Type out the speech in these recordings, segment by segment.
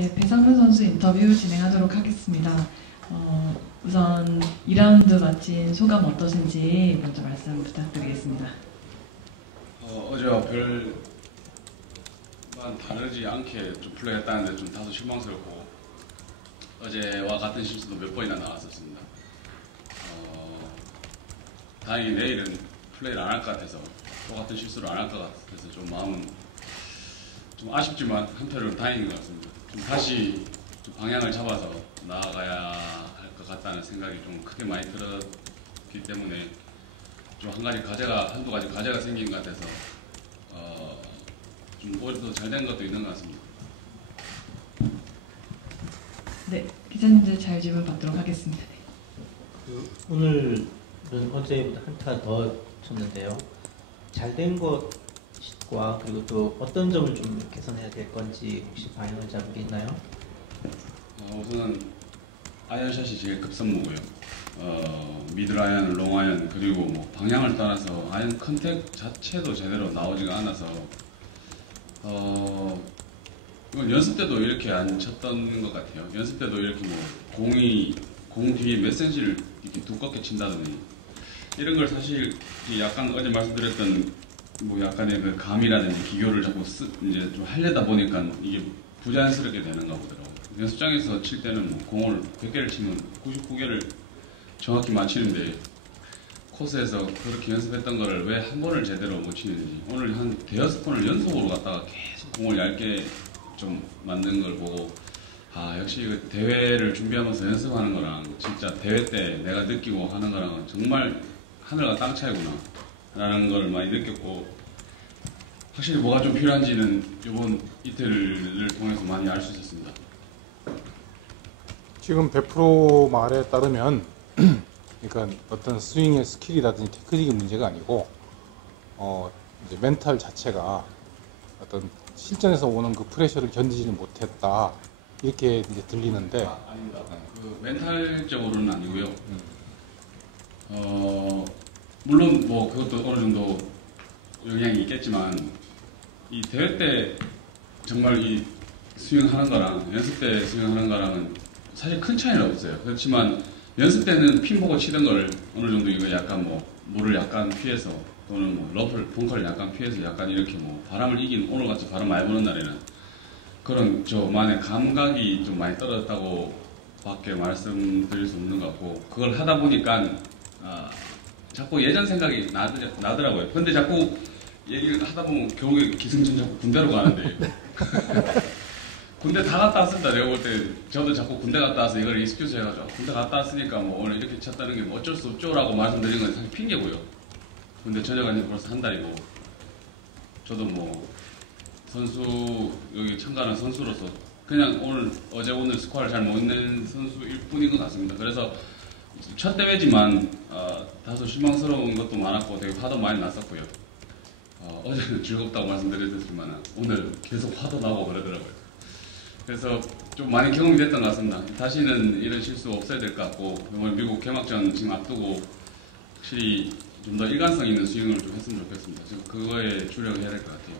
네, 배상훈 선수 인터뷰 진행하도록 하겠습니다. 우선 2라운드 마친 소감 어떠신지 먼저 말씀 부탁드리겠습니다. 어제와 별반 다르지 않게 좀 플레이했다는데 좀 다소 실망스럽고 어제와 같은 실수도 몇 번이나 나왔었습니다. 다행히 내일은 플레이를 안 할 것 같아서 똑같은 실수를 안 할 것 같아서 좀 마음은 좀 아쉽지만 한편으로는 다행인 것 같습니다. 좀 다시 좀 방향을 잡아서 나아가야 할 것 같다는 생각이 좀 크게 많이 들었기 때문에 좀 한두 가지 과제가 생긴 것 같아서 좀 오히려 더 잘 된 것도 있는 것 같습니다. 네, 기자님들 잘 질문 받도록 하겠습니다. 오늘은 어제보다 한타 더 쳤는데요. 잘 된 것과 그리고 또 어떤 점을 좀 개선해야 될 건지 혹시 방향을 잡은 게 있나요? 우선은 아이언샷이 제일 급선무고요. 미들 아이언, 롱 아이언 그리고 뭐 방향을 따라서 아이언 컨택 자체도 제대로 나오지가 않아서 이건 연습 때도 이렇게 안 쳤던 것 같아요. 연습 때도 이렇게 뭐 공 뒤에 몇 센치를 이렇게 두껍게 친다더니 이런 걸 사실 약간 어제 말씀드렸던 뭐 약간의 그 감이라든지 기교를 자꾸 이제 좀 하려다 보니까 이게 부자연스럽게 되는가 보더라고요. 연습장에서 칠 때는 뭐 공을 100개를 치면 99개를 정확히 맞히는데 코스에서 그렇게 연습했던 거를 왜 한 번을 제대로 못 치는지 오늘 한 대여섯 번을 연속으로 갔다가 계속 공을 얇게 좀 맞는 걸 보고 역시 그 대회를 준비하면서 연습하는 거랑 진짜 대회 때 내가 느끼고 하는 거랑은 정말 하늘과 땅 차이구나 라는 걸 많이 느꼈고 확실히 뭐가 좀 필요한지는 이번 이틀을 통해서 많이 알 수 있었습니다. 지금 100% 말에 따르면 그러니까 어떤 스윙의 스킬이라든지 테크닉의 문제가 아니고 이제 멘탈 자체가 어떤 실전에서 오는 그 프레셔를 견디지는 못했다 이렇게 이제 들리는데 아닙니다. 그 멘탈적으로는 아니고요. 물론 뭐 그것도 어느 정도 영향이 있겠지만 이 대회 때 정말 이 스윙하는 거랑 연습 때 스윙하는 거랑은 사실 큰 차이는 없어요. 그렇지만 연습 때는 핀 보고 치던 걸 어느 정도 이거 약간 뭐 물을 약간 피해서 또는 뭐 벙커를 약간 피해서 약간 이렇게 뭐 바람을 이긴 오늘같이 바람 많이 부는 날에는 그런 저만의 감각이 좀 많이 떨어졌다고 밖에 말씀드릴 수 없는 것 같고 그걸 하다 보니까 자꾸 예전 생각이 나더라고요. 근데 자꾸 얘기를 하다 보면 결국에 기승전 자꾸 군대로 가는데 군대 다 갔다 왔습니다. 내가 볼 때 저도 자꾸 군대 갔다 와서 이걸 익스큐즈 해가지고 군대 갔다 왔으니까 뭐 오늘 이렇게 쳤다는 게 뭐 어쩔 수 없죠 라고 말씀드린 건 사실 핑계고요. 군대 전역한 지 벌써 한 달이고 저도 뭐 선수 여기 참가하는 선수로서 그냥 어제 오늘 스코어를 잘 못 낸 선수일 뿐인 것 같습니다. 그래서 첫 대회지만 다소 실망스러운 것도 많았고 되게 화도 많이 났었고요. 어제는 즐겁다고 말씀드렸지만 오늘 계속 화도 나고 그러더라고요. 그래서 좀 많이 경험이 됐던 것 같습니다. 다시는 이런 실수 없어야 될 것 같고 이번 미국 개막전 지금 앞두고 확실히 좀 더 일관성 있는 스윙을 좀 했으면 좋겠습니다. 지금 그거에 주력을 해야 될 것 같아요.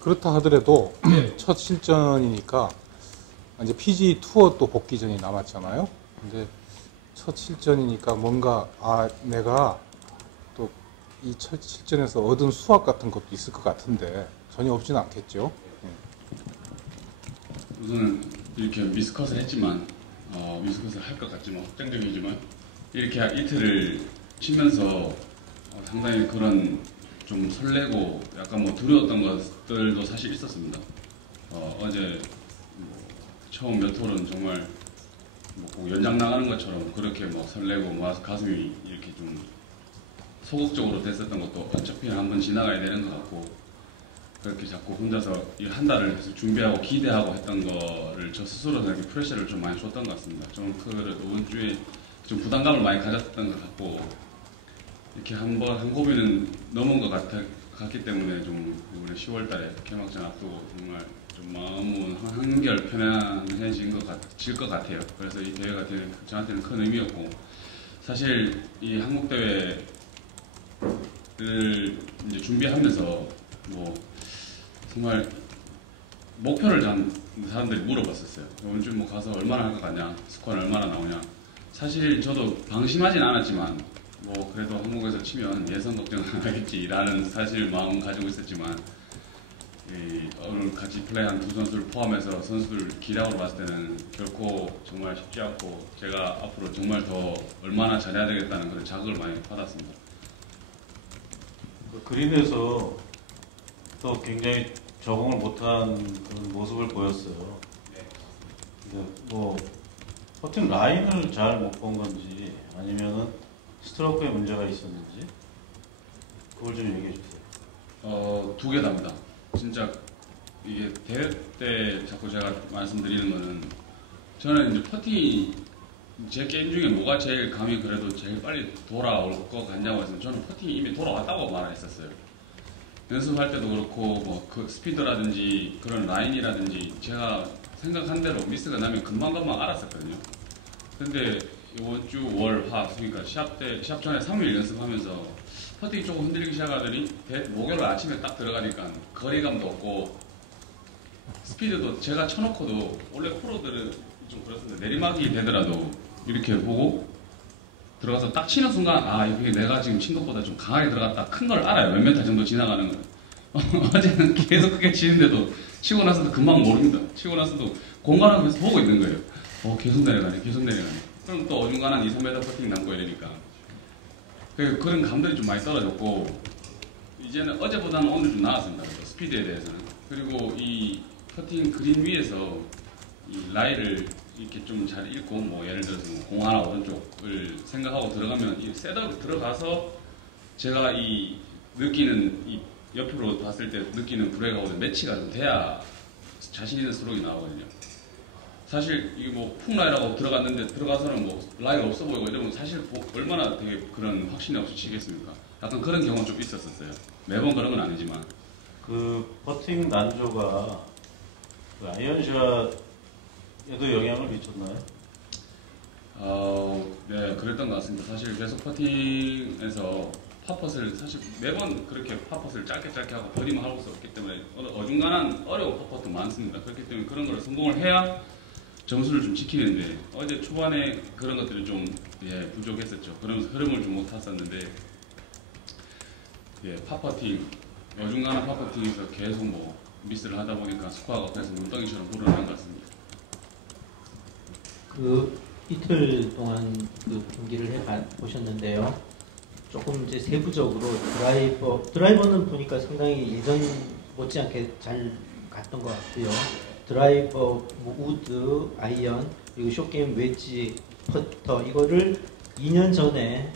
그렇다 하더라도 첫 실전이니까 이제 PG 투어 또 복귀전이 남았잖아요. 근데 첫 실전이니까 뭔가 내가 또 이 첫 실전에서 얻은 수학 같은 것도 있을 것 같은데 전혀 없지는 않겠죠. 우선은 이렇게 미스컷을 했지만 미스컷을 할 것 같지만 확정적이지만 이렇게 이틀을 치면서 상당히 그런 좀 설레고 약간 뭐 두려웠던 것들도 사실 있었습니다. 어제 뭐 처음 몇 홀은 정말 뭐 연장 나가는 것처럼 그렇게 막 설레고 막 가슴이 이렇게 좀 소극적으로 됐었던 것도 어차피 한번 지나가야 되는 것 같고 그렇게 자꾸 혼자서 이 한 달을 계속 준비하고 기대하고 했던 거를 저 스스로 이렇게 프레셔를 좀 많이 줬던 것 같습니다. 좀 이번 주에 좀 부담감을 많이 가졌던 것 같고 이렇게 한 고비는 넘은 것 같기 때문에 좀 이번에 10월달에 개막전 앞두고 정말 좀 마음은 한결 편안해질 것 같아요. 그래서 이 대회가 저한테는 큰 의미였고 사실 이 한국 대회를 이제 준비하면서 뭐 정말 목표를 잡는 사람들이 물어봤었어요. 이번 주 뭐 가서 얼마나 할 것 같냐, 스코어는 얼마나 나오냐. 사실 저도 방심하진 않았지만 뭐 그래도 한국에서 치면 예선 걱정은 안 하겠지라는 사실 마음 가지고 있었지만 오늘 같이 플레이한 두 선수를 포함해서 선수들 기량으로 봤을 때는 결코 정말 쉽지 않고 제가 앞으로 정말 더 얼마나 잘해야 되겠다는 그런 자극을 많이 받았습니다. 그린에서 또 굉장히 적응을 못한 그런 모습을 보였어요. 근데 뭐 퍼팅 라인을 잘 못 본 건지 아니면은 스트로크에 문제가 있었는지 그걸 좀 얘기해 주세요. 두 개 다입니다. 진짜 이게 대회 때 자꾸 제가 말씀드리는 거는 저는 이제 퍼팅이 제 게임 중에 뭐가 제일 감이 그래도 제일 빨리 돌아올 것 같냐고 해서 저는 퍼팅이 이미 돌아왔다고 말했었어요. 연습할 때도 그렇고 뭐 그 스피드라든지 그런 라인이라든지 제가 생각한 대로 미스가 나면 금방금방 알았었거든요. 근데 이번 주 월, 화, 그러니까 시합 전에 3일 연습하면서 퍼팅이 조금 흔들리기 시작하더니 목요일 아침에 딱 들어가니까 거리감도 없고 스피드도 제가 쳐놓고도 원래 프로들은 좀 그렇습니다. 내리막이 되더라도 이렇게 보고 들어가서 딱 치는 순간 아 이게 내가 지금 친 것보다 좀 강하게 들어갔다 큰 걸 알아요. 몇 메타 정도 지나가는 걸. 어제는 계속 그렇게 치는데도 치고 나서도 금방 모릅니다. 치고 나서도 공간을 계속 보고 있는 거예요. 계속 내려가네 계속 내려가네. 그럼 또 어중간한 2, 3m 퍼팅 남고 이러니까 그런 감들이 좀 많이 떨어졌고 이제는 어제보다는 오늘 좀 나았습니다. 스피드에 대해서는. 그리고 이 퍼팅 그린 위에서 이 라이를 이렇게 좀 잘 읽고 뭐 예를 들어서 공 하나 오른쪽을 생각하고 들어가면 이 셋업에 들어가서 제가 이 느끼는 이 옆으로 봤을 때 느끼는 브레이크하고 매치가 좀 돼야 자신 있는 스트로크가 나오거든요. 사실 이게 뭐 훅라이라고 들어갔는데 들어가서는 뭐 라이가 없어 보이고 이러면 사실 얼마나 되게 그런 확신이 없이 치겠습니까? 약간 그런 경우가 좀 있었어요. 매번 그런 건 아니지만. 그 퍼팅 난조가 그 아이언샷에도 영향을 미쳤나요? 네, 그랬던 것 같습니다. 사실 계속 퍼팅에서 팝펫을 사실 매번 그렇게 팝펫을 짧게 하고 버디만 하고 수 없기 때문에 어중간한 어려운 팝펫도 많습니다. 그렇기 때문에 그런 걸 성공을 해야 점수를 좀 지키는데 어제 초반에 그런 것들이 좀 부족했었죠. 그러면서 흐름을 좀 못 탔었는데 팝퍼팅 어중간한 팝퍼팅에서 계속 뭐 미스를 하다 보니까 스코어가 계속 눈덩이처럼 불어난 것 같습니다. 그 이틀 동안 그 경기를 보셨는데요. 조금 이제 세부적으로 드라이버는 보니까 상당히 예전 못지않게 잘 갔던 것 같고요. 드라이버, 뭐 우드, 아이언, 그리고 숏게임, 웨지, 퍼터 이거를 2년 전에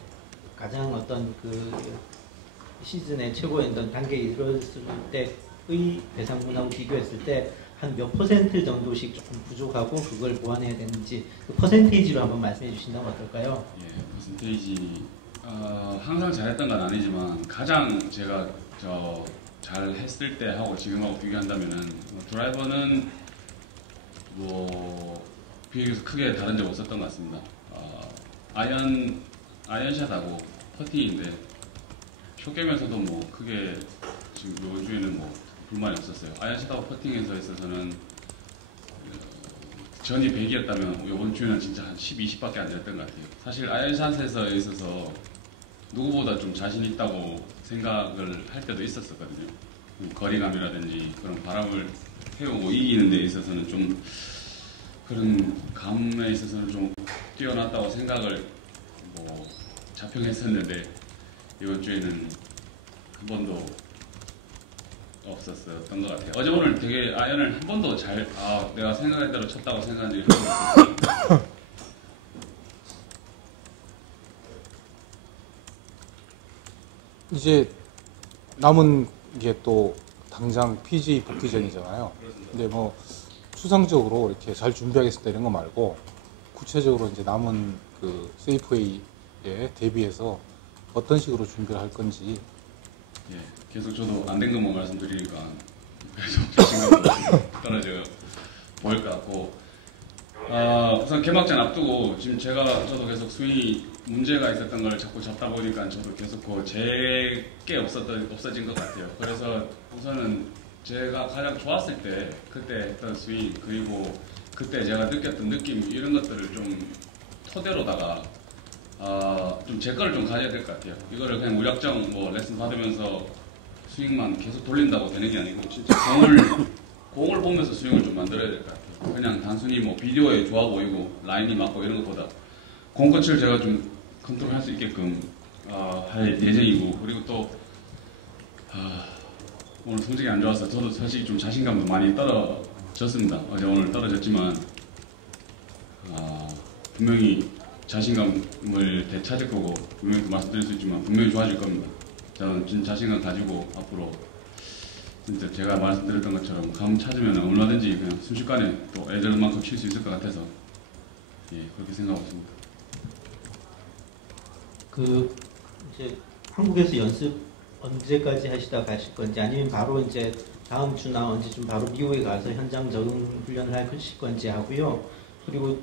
가장 어떤 그 시즌의 최고의 어떤 단계에 이르렀을 때의 배상문하고 비교했을 때 한 몇 퍼센트 정도씩 조금 부족하고 그걸 보완해야 되는지 그 퍼센테이지로 한번 말씀해 주신다면 어떨까요? 퍼센테이지 항상 잘했던 건 아니지만 가장 제가 잘 했을 때 하고 지금하고 비교한다면은 드라이버는 뭐 비교해서 크게 다른 적 없었던 것 같습니다. 아이언샷하고 퍼팅인데 숏게임에서도 뭐 크게 지금 이번 주에는 뭐 불만이 없었어요. 아이언샷하고 퍼팅에서 있어서는 전이 100이었다면 이번 주에는 진짜 한 10, 20밖에 안 됐던 것 같아요. 사실 아이언샷에서 있어서 누구보다 좀 자신 있다고 생각을 할 때도 있었거든요. 거리감이라든지 그런 바람을 태우고 이기는 데 있어서는 좀 그런 감에 있어서는 좀 뛰어났다고 생각을 뭐 자평했었는데 이번 주에는 한 번도 없었던 것 같아요. 어제 오늘 되게 아이언을 한 번도 내가 생각한 대로 쳤다고 생각한 적이 없었어요. 이제 남은 게 또 당장 PGA 복귀전이잖아요. 근데 뭐 추상적으로 이렇게 잘 준비하겠습니다 이런 거 말고 구체적으로 이제 남은 그 세이프웨이에 대비해서 어떤 식으로 준비를 할 건지. 계속 저도 안 된 것만 말씀드리니까 계속 자신감이 떨어져 보일 것 같고 우선 개막전 앞두고 지금 저도 계속 스윙이 문제가 있었던 걸 자꾸 잡다 보니까 저도 계속 제게 없어진 것 같아요. 그래서 우선은 제가 가장 좋았을 때 그때 했던 스윙 그리고 그때 제가 느꼈던 느낌 이런 것들을 좀 토대로다가 좀 제 거를 좀 가져야 될 것 같아요. 이거를 그냥 무작정 뭐 레슨 받으면서 스윙만 계속 돌린다고 되는 게 아니고 진짜 공을 보면서 스윙을 좀 만들어야 될 것 같아요. 그냥 단순히 뭐 비디오에 좋아 보이고 라인이 맞고 이런 것보다 공 끝을 제가 좀 컨트롤할 수 있게끔 할 예정이고 그리고 또 오늘 성적이 안 좋아서 저도 사실 좀 자신감도 많이 떨어졌습니다. 어제 오늘 떨어졌지만 분명히 자신감을 되찾을 거고 분명히 또 말씀드릴 수 있지만 분명히 좋아질 겁니다. 저는 진짜 자신감 가지고 앞으로 진짜 제가 말씀드렸던 것처럼 감 찾으면 얼마든지 그냥 순식간에 또 예전만큼 칠 수 있을 것 같아서 그렇게 생각하고 있습니다. 그 이제 한국에서 연습 언제까지 하시다 가실 건지 아니면 바로 이제 다음 주나 언제쯤 바로 미국에 가서 현장 적응 훈련을 하실 건지 하고요. 그리고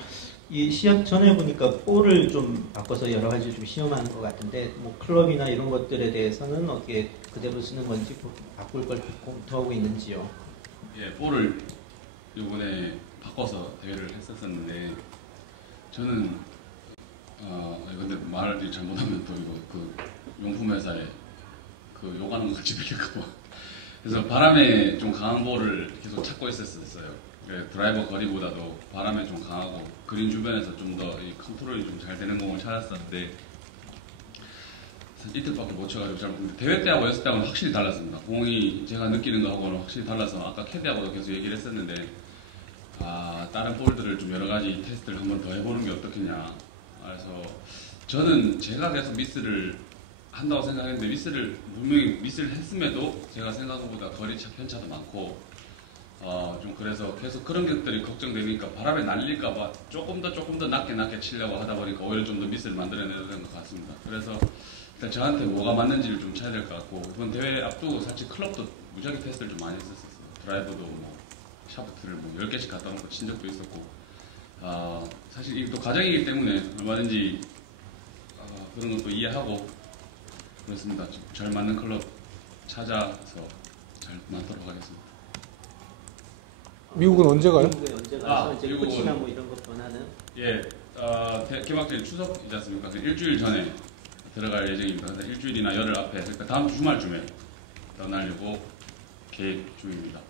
이 시합 전에 보니까 볼을 좀 바꿔서 여러 가지 좀 시험하는 것 같은데 뭐 클럽이나 이런 것들에 대해서는 어떻게 그대로 쓰는 건지 바꿀 걸 검토하고 있는지요? 예, 볼을 이번에 바꿔서 대회를 했었었는데 저는 근데 말을 잘못하면 또 이거 그 용품 회사에 그 욕하는 거 같이 들릴까 봐 그래서 바람에 좀 강한 볼을 계속 찾고 있었어요. 드라이버 거리보다도 바람에 좀 강하고 그린 주변에서 좀 더 이 컨트롤이 좀 잘 되는 공을 찾았었는데 이틀밖에 못 쳐가지고 잘 모르겠는데 대회 때하고 연습 때하고는 확실히 달랐습니다. 공이 제가 느끼는 거하고는 확실히 달라서 아까 캐디하고도 계속 얘기를 했었는데 다른 볼들을 좀 여러 가지 테스트를 한번 더 해보는 게 어떻겠냐. 그래서 저는 제가 계속 미스를 한다고 생각했는데 분명히 미스를 했음에도 제가 생각한 것보다 거리 편차도 많고 좀 그래서 계속 그런 것들이 걱정되니까 바람에 날릴까봐 조금 더 낮게 치려고 하다 보니까 오히려 좀 더 미스를 만들어내야 되는 것 같습니다. 그래서 일단 저한테 뭐가 맞는지를 좀 찾아야 될 것 같고 이번 대회 앞두고 사실 클럽도 무지하게 테스트를 좀 많이 했었어요. 드라이버도 뭐 샤프트를 뭐 10개씩 갖다 놓고 친 적도 있었고 사실 이게 또 과정이기 때문에 얼마든지 그런 것도 이해하고 그렇습니다. 잘 맞는 클럽 찾아서 잘 맞도록 하겠습니다. 미국은 언제 가요? 미국에 언제 가서 이제 미국은 코치나 뭐 이런 것 권하는? 예, 개막전이 추석이지 않습니까? 일주일 전에 들어갈 예정입니다. 근데 일주일이나 열흘 앞에, 그러니까 다음 주말쯤에 떠나려고 계획 중입니다.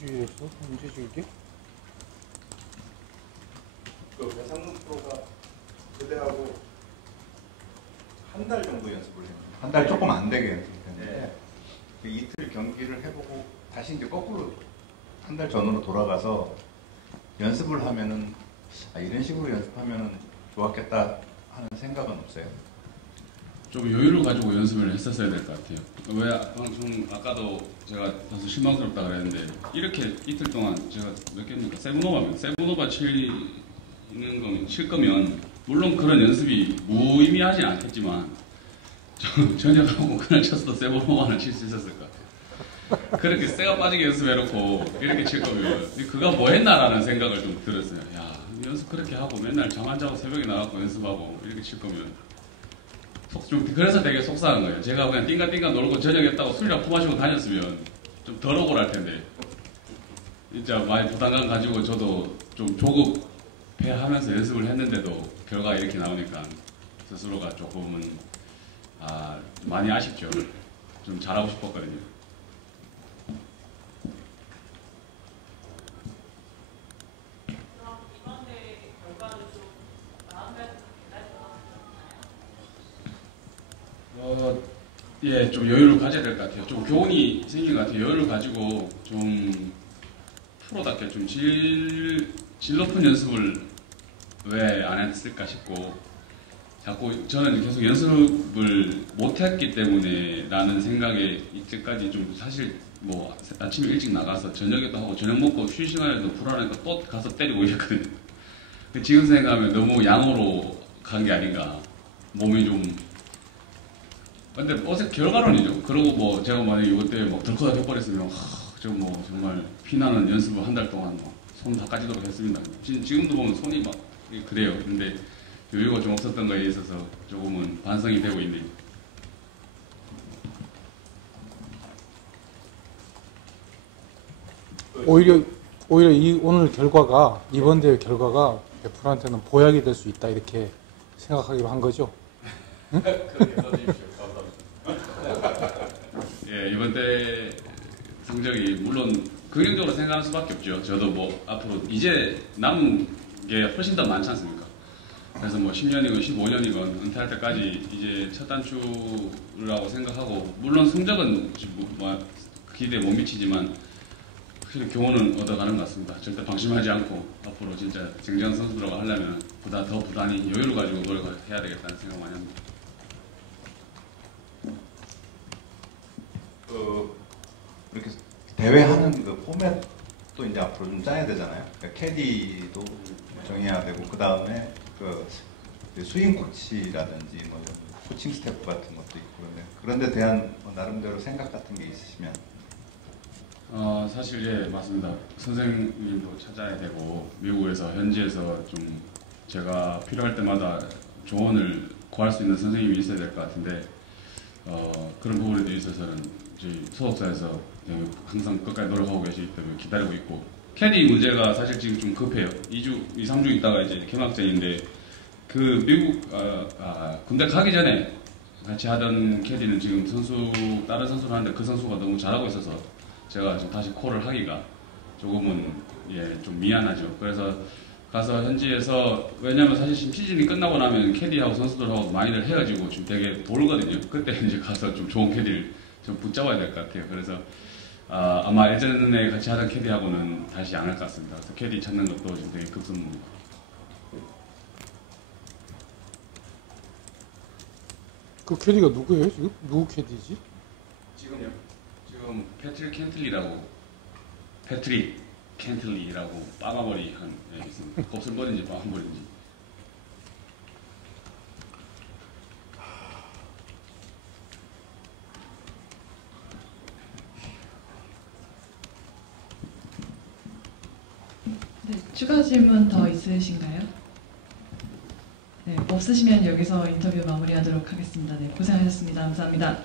일주일에서 언제 줄게? 그 배상문 프로가 그대하고 한 달 정도 연습을 했는데 한 달 조금 안 되게 연습했는데 그 이틀 경기를 해보고 다시 이제 거꾸로 한 달 전으로 돌아가서 연습을 하면은 이런 식으로 연습하면은 좋았겠다 하는 생각은 없어요. 좀 여유를 가지고 연습을 했었어야 될 것 같아요. 좀 아까도 제가 다소 실망스럽다 그랬는데 이렇게 이틀 동안 제가 몇 개입니까? 세븐오바 칠 거면 물론 그런 연습이 무의미하진 않겠지만 저녁하고 그날 쳤어도 세븐오바는 칠 수 있었을 것 같아요. 그렇게 쇠가 빠지게 연습해놓고 이렇게 칠 거면 그가 뭐 했나라는 생각을 좀 들었어요. 야, 연습 그렇게 하고 맨날 잠 안 자고 새벽에 나가고 연습하고 이렇게 칠 거면 그래서 되게 속상한 거예요. 제가 그냥 띵가띵가 놀고 저녁했다고 술이랑 퍼마시고 다녔으면 좀 덜 억울할 텐데 진짜 많이 부담감 가지고 저도 좀 조급해하면서 연습을 했는데도 결과가 이렇게 나오니까 스스로가 조금은 많이 아쉽죠. 좀 잘하고 싶었거든요. 예, 좀 여유를 가져야 될 것 같아요. 좀 교훈이 생긴 것 같아요. 여유를 가지고 좀 프로답게 좀 질 높은 연습을 왜 안 했을까 싶고 자꾸 저는 계속 연습을 못했기 때문에 라는 생각에 이때까지 좀 사실 뭐 아침에 일찍 나가서 저녁에도 하고 저녁 먹고 쉬는 시간에도 불안하니까 또 가서 때리고 이랬거든요. 지금 생각하면 너무 양으로 간 게 아닌가. 몸이 좀 근데 어색 결과론이죠. 그러고 뭐 제가 만약에 이것 때문에 막 덜커덕 해버렸으면 저 뭐 정말 피나는 연습을 한 달 동안 손 다 까지도록 했습니다. 지금도 보면 손이 막 그래요. 근데 여유가 좀 없었던 거에 있어서 조금은 반성이 되고 있네요. 오히려 이 오늘 결과가 이번 대회 결과가 베프한테는 보약이 될 수 있다 이렇게 생각하기로 한 거죠. 예, 이번 대 성적이 물론 긍정적으로 생각할 수밖에 없죠. 저도 뭐 앞으로 이제 남은 게 훨씬 더 많지 않습니까? 그래서 뭐 10년이건 15년이건 은퇴할 때까지 이제 첫 단추라고 생각하고, 물론 성적은 뭐 기대에 못 미치지만 확실히 교훈은 얻어가는 것 같습니다. 절대 방심하지 않고 앞으로 진짜 쟁쟁한 선수들하고 하려면 보다 더 부단히 여유를 가지고 그걸 해야 되겠다는 생각 많이 합니다. 이렇게 대회하는 그 포맷도 이제 앞으로 좀 짜야 되잖아요. 그러니까 캐디도 정해야 되고, 그 다음에 그 스윙 코치라든지 뭐 코칭 스태프 같은 것도 있고, 그런 데 대한 뭐 나름대로 생각 같은 게 있으시면. 사실 예, 맞습니다. 선생님도 찾아야 되고, 미국에서 현지에서 좀 제가 필요할 때마다 조언을 구할 수 있는 선생님이 있어야 될 것 같은데, 그런 부분에 있어서는 저희 소속사에서 항상 끝까지 노력하고 계시기 때문에 기다리고 있고, 캐디 문제가 사실 지금 좀 급해요. 2-3주 있다가 이제 개막전인데, 그 미국 군대 가기 전에 같이 하던 캐디는 지금 다른 선수를 하는데 그 선수가 너무 잘하고 있어서 제가 지금 다시 콜을 하기가 조금은 좀 미안하죠. 그래서 가서 현지에서, 왜냐면 사실 지금 시즌이 끝나고 나면 캐디하고 선수들하고 많이들 헤어지고 좀 되게 돌거든요. 그때 이제 가서 좀 좋은 캐디를 좀 붙잡아야 될 것 같아요. 그래서 아마 예전에 같이 하던 캐디하고는 다시 안 할 것 같습니다. 그래서 캐디 찾는 것도 지금 되게 급선무입니다. 그 캐디가 누구예요 지금? 누구 캐디지? 지금 패트릭 캔틀리라고 빠마머리 한 있습니다. 곱슬머리인지 빠마머리인지. 네, 추가 질문 더 있으신가요? 네, 없으시면 여기서 인터뷰 마무리하도록 하겠습니다. 네, 고생하셨습니다. 감사합니다.